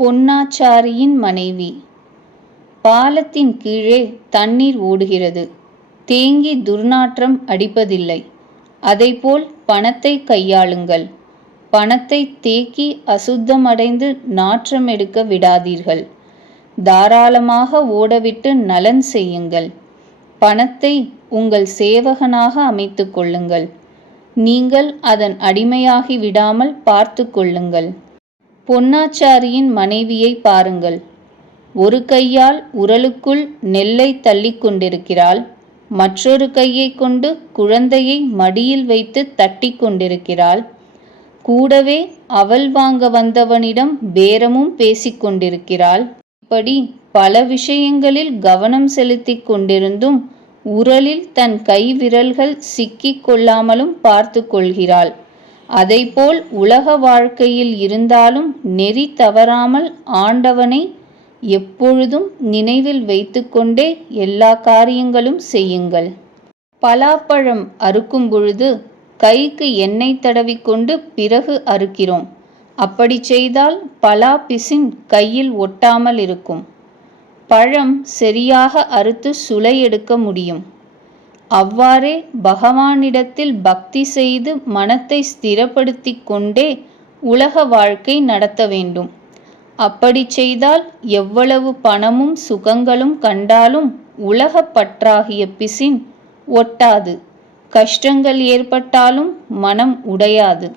பொன்னாச்சாரியின் மனைவி. பாலத்தின் கீழே தண்ணீர் ஓடுகிறது. தேங்கி துர்நாற்றம் அடிப்பதில்லை. அதைபோல் பணத்தை கையாளுங்கள். பணத்தை தேக்கி அசுத்தமடைந்து நாற்றம் எடுக்க விடாதீர்கள். தாராளமாக ஓடவிட்டு நலன் செய்யுங்கள். பணத்தை உங்கள் சேவகனாக அமைத்துக் கொள்ளுங்கள். நீங்கள் அதன் அடிமையாகி விடாமல் பார்த்து கொள்ளுங்கள். பொன்னாச்சாரியின் மனைவியை பாருங்கள். ஒரு கையால் உரலுக்குள் நெல்லை தள்ளி கொண்டிருக்கிறாள். மற்றொரு கையை கொண்டு குழந்தையை மடியில் வைத்து தட்டி கொண்டிருக்கிறாள். கூடவே அவள் வாங்க வந்தவனிடம் பேரமும் பேசிக்கொண்டிருக்கிறாள் இப்படி பல விஷயங்களில் கவனம் செலுத்திக் கொண்டிருந்தும் உரலில் தன் கை விரல்கள் சிக்கிக் கொள்ளாமலும் பார்த்து கொள்கிறாள். அதைப்போல் உலக வாழ்க்கையில் இருந்தாலும் நெறி தவறாமல் ஆண்டவனை எப்பொழுதும் நினைவில் வைத்துக்கொண்டே எல்லா காரியங்களும் செய்யுங்கள். பலாப்பழம் அறுக்கும் பொழுது கைக்கு எண்ணெய் தடவிக்கொண்டு பிறகு அறுக்கிறோம். அப்படி செய்தால் பலா பிசின் கையில் ஒட்டாமல் இருக்கும். பழம் சரியாக அறுத்து சுளை எடுக்க முடியும். அவ்வாறே பகவானிடத்தில் பக்தி செய்து மனத்தை ஸ்திரப்படுத்தி கொண்டே உலக வாழ்க்கை நடத்த வேண்டும். அப்படி செய்தால் எவ்வளவு பணமும் சுகங்களும் கண்டாலும் உலக பற்றாகிய பிசின் ஒட்டாது. கஷ்டங்கள் ஏற்பட்டாலும் மனம் உடையாது.